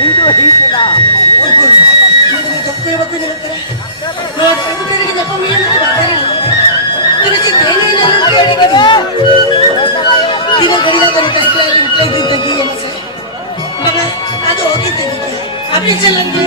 ಹಿಂದೂ ಹೀಟಿನ ಅದು ಹೋಗಿದ್ದೆ ಅಪ್ಪಿ ಚೆಲ್ಲಂದ್ರೆ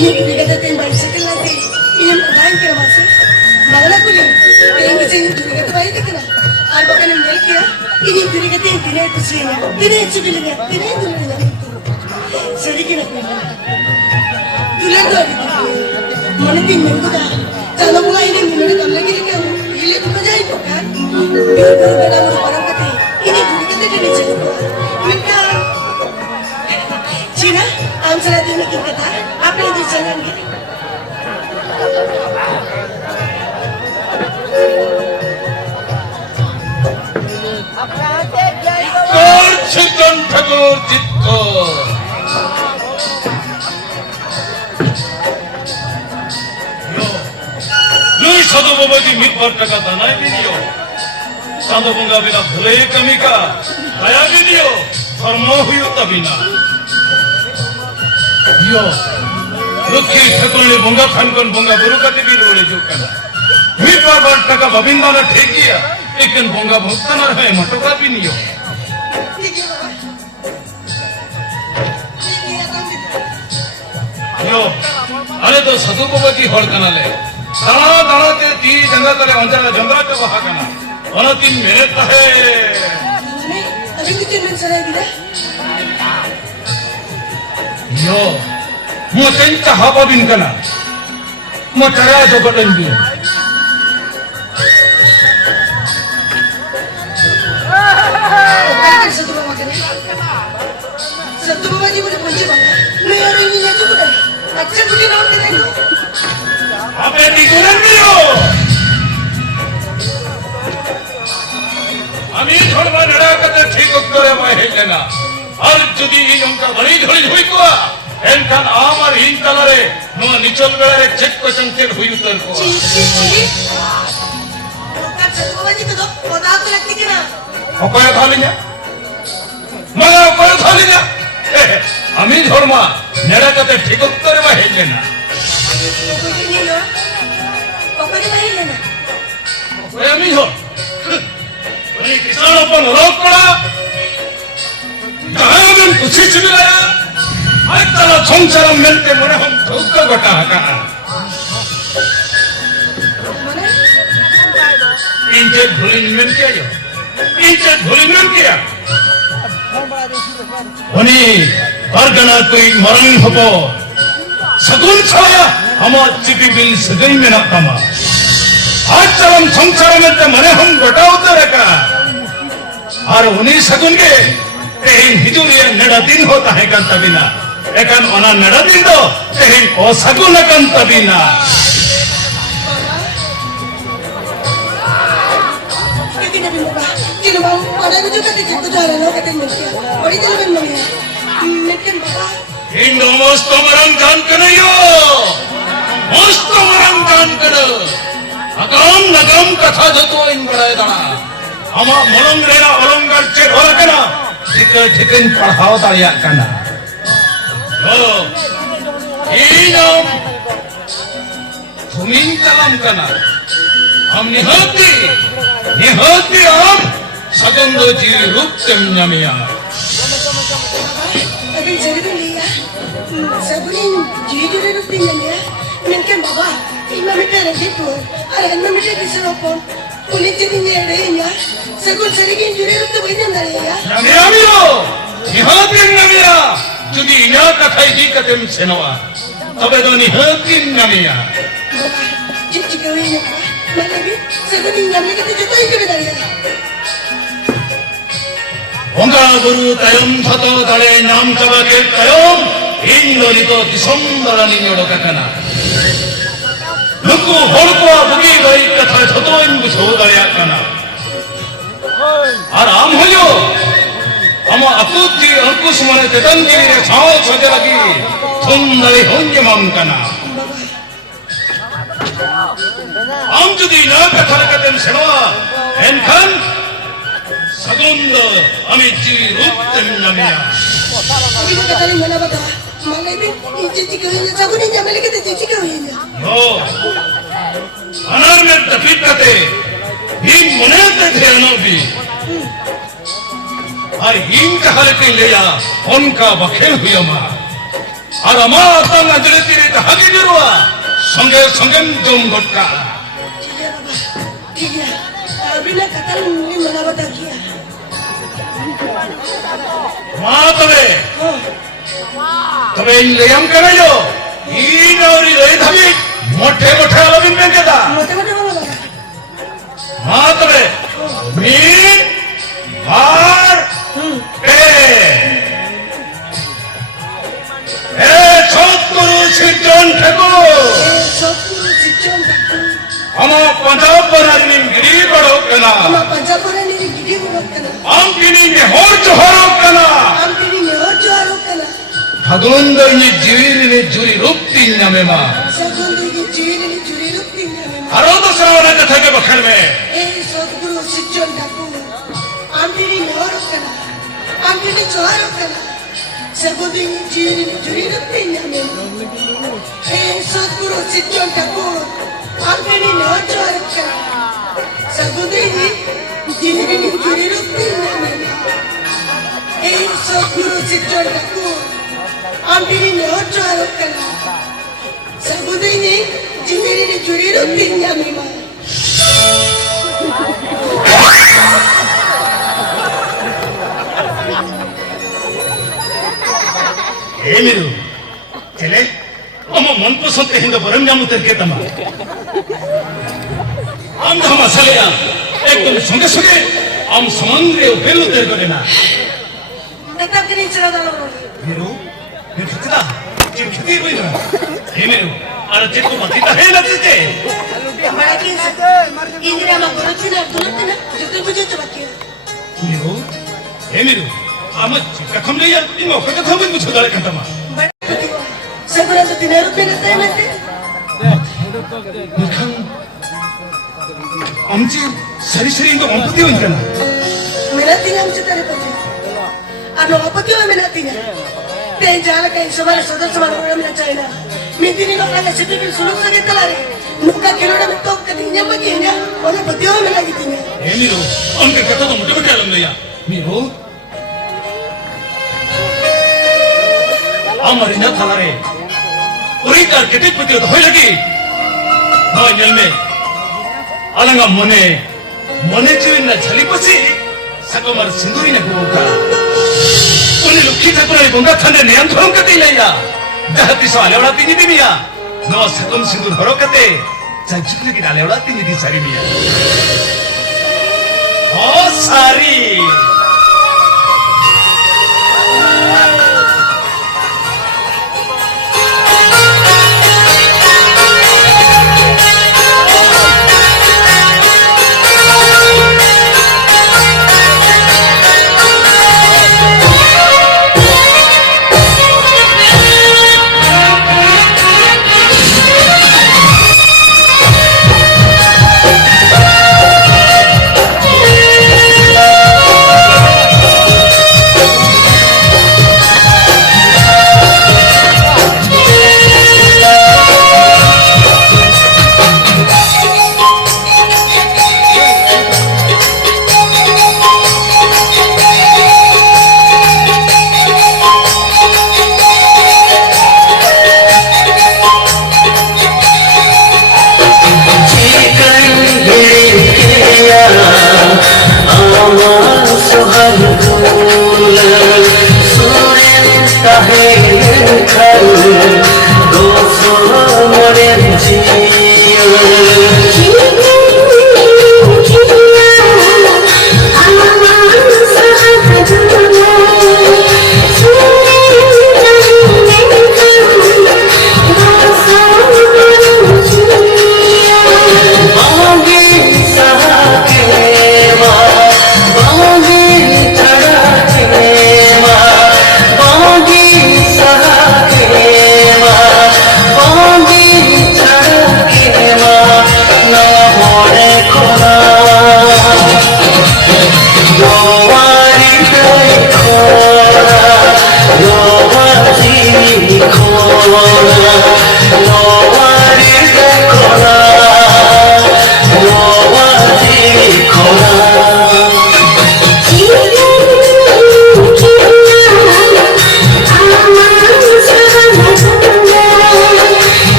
ini kita datang baik setelah nanti ini makan kira masih malah kulit ini sih kita baik kita apa kan yang baik ya ini kita tidak itu sih tidak cukup tidak dulu sedikit apa dulu tu mana tinggal kita kalau mulai ini mulai kalau lagi ini kita jadi kan itu beda orang kata ini kita tidak cukup mereka Cina am salah ini kita apa yang dijangan gitu Chiton Thakur Chitko Lui Sadhu Babaji midbar taka danai diyo Sadhu Bunga bina bhule kami ka daya diyo dharma huyo tabina Yo Lukhi Thakur ne Bunga Khankon Bunga Buru Kati bi role jukana midbar taka babindana thekiya lekin Bunga bhaktana hai matoka bi niyo Yo, अरे तो साधु बाबा की हर कना ले, दाना दाना ते ती जंगल तले अंजरा जंगल ते बहा कना, वाला 3 मिनट है। नहीं, अभी कितने मिनट चला गया? Yo, mo tenta haba bin कना, mo चरा जो बटन भी। साधु बाबा जी मुझे पूछे बाबा, मैं यार ये नहीं बोला। अच्छा तुझे नाम दे देंगे अबे निकलन भी हो अमी थोड़ा नड़ा करते ठीक उत्तरे में है लेना और जुदी इन उनका बड़ी धड़ी हुई को एनकान आम और इन तलरे नो निचल बेले चेक क्वेश्चन चेक हुई उत्तर को ची साधु बाबा जी तो पता तो लगती है ना ओकोया था लिया मगर ओकोया था लिया अमी धर्मा नड़ा करते ठीक उत्तरे में है लेना ओकोया नहीं लो ओकोया नहीं लेना ओकोया अमी हो अरे किसान अपन रोक पड़ा कहाँ हम कुछ चिल्लाया आज तला संसार मिलते मरे हम धोखा बटा कहाँ इंचे धुली निमन किया जो इंचे धुली निमन किया उन्हीं अर्गना कोई मरण हपो सगुन छाया हमार चिपी बिल सगई में ना कमा आज चलम संसार में ते मरे हम बटाओ तो रखा और उन्हीं सगुन के तेहिं हिजुरिया नड़ा दिन होता है कंता बिना एकान ओना नड़ा दिन दो तेहिं ओ सगुन कंता बिना किन बाबू पढ़ाई में जो करते थे तो जा रहे लोग कहते हैं मिलके बड़ी दिल में लगे लेकिन बाबा इन मस्त मरंग जान कर यो मस्त मरंग जान कर अगम नगम कथा जो तो इन बड़ाए दाना हमा मलंग लेना अलंकार चेक हो रखना ठिकन पढ़ाओ दाया करना तो इन तुमिन कलम करना हम निहती हम सगंध जी रूप चम्यमिया अभी जरूर लिया सबने जीजू रूप दिया लेकिन बाबा इतना मिटा रहे तो अरे इतना मिटा किसे रोकन उन्हें जिन्हें ये रहे हैं सगुन सरिकी जुड़े रूप तो वही अंदर है यार नमिया मियो निहती नमिया जुदी इन्हें कथाई जी कतेम सेनवा तबे तो निहती नमिया बाबा जिन चिकवे ने मैंने भी सगुन नमिया के जो तो ही कभी डालिया Onga guru tayom sato dale nam chaba ke tayom in lori to disondara ni nyodo kakana luku holko bugi doi katha sato in buso daya kana ar am hoyo ama akuti ankush mane tetangiri re chao chode lagi sagun dari honje mam kana. Am judi na kathar katem sewa, enkan sagun do ami ji rup tenamia. Abi na katali mana bata. Malay bin cici kawin sagun niya malay kita cici kawin niya. No. Anar में तफीक कते ही मुने ते ध्यानो भी और हिम कहले के लिया उनका बखेल हुआ मा और अमा तंग अजले तेरे तहगी दिरुआ संगे संगम जोम गोटका ठीक है बाबा ठीक है अभी ना कतल मुझे मना बता किया माँ तबे इन लेयम करे जो इन और ले धबी मोटे मोटे अलबिन में क्या था मोटे मोटे बाबा हाँ तबे मीन भार सत्तुरु सिद्धन ठाकुर सत्तुरु सिद्धन ठाकुर हम पंजाब बनाने गिरी बड़ो कना हम पंजाब बनाने गिरी बड़ो कना हम किनी में होर जोहरो कना भगवंदो ये जीवीरी ने जुरी रूपती नमे मा सगुंदो ये जीवीरी ने जुरी रूपती नमे मा हरो तो श्रावण कथा के बखर में ए सद्गुरु सिद्धन ठाकुर आमतीरी नहर कना आमतीरी जोहर कना सगुंदो ये जीवीरी ने जुरी रूपती नमे मा ए सद्गुरु सिद्धन ठाकुर आमतीरी नहर जोहर कना सगुंदो ये जीवीरी ने जुरी रूपती नमे मा ए सद्गुरु सिद्धन ठाकुर आमतीरी नहर जोहर कना सगुंदो ये जीवीरी ने जुरी रूपती नमे मा ए मेरू चले हम मन पसंद के हिंदू बरम जामु तेरे तमा हम तो मसाले या एकदम संगे संगे हम समुद्र उपेलु तेरे को लेना तब के नहीं चला दालो मेरू मैं कितना जिम खेती हुई ना ए मेरू अरे जितने मती तो है ना तुझे हमारा की इंदिरा माँ गुरुजी ने दुलते ना जितने मुझे चबाकिया मेरू ए मेरू हम कथम नहीं यार इन मौके कथम भी मुझे दाले करता माँ सगुरा तो 3 रुपए करता है ना निखन आमची सरी सरी इनको अंपति होती है ना मेरा तीन आमचे तारे पति अब अंपति हो मेरा तीन ते जाला कहीं सवाल सदस्य सवाल हो मेरा चाइना मिंटी नहीं लोग लगा सिटी बिल सुलूक सके तलारे नुका किलोड़ा में तो कभी इंजन में किया और पति हो मेरा कितने ए मीरो उनके कहता तो मोटे मोटे आलम लिया मीरो हमारी ना थलारे उरी कार कितने पति हो तो होई लगी ना इंजन में अलंगा मने मने चुइन ना चली पसी सको मर सिंदूरी ने गुरुका उन्हें लुकी ठाकुर ने बुंगा थाने नियम थोम कती लिया दहती सो आलेवड़ा तीनी दी मिया नवा सकम सिंदूर हरो कते चंचुली की आलेवड़ा तीनी दी सारी मिया ओ सारी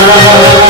I'm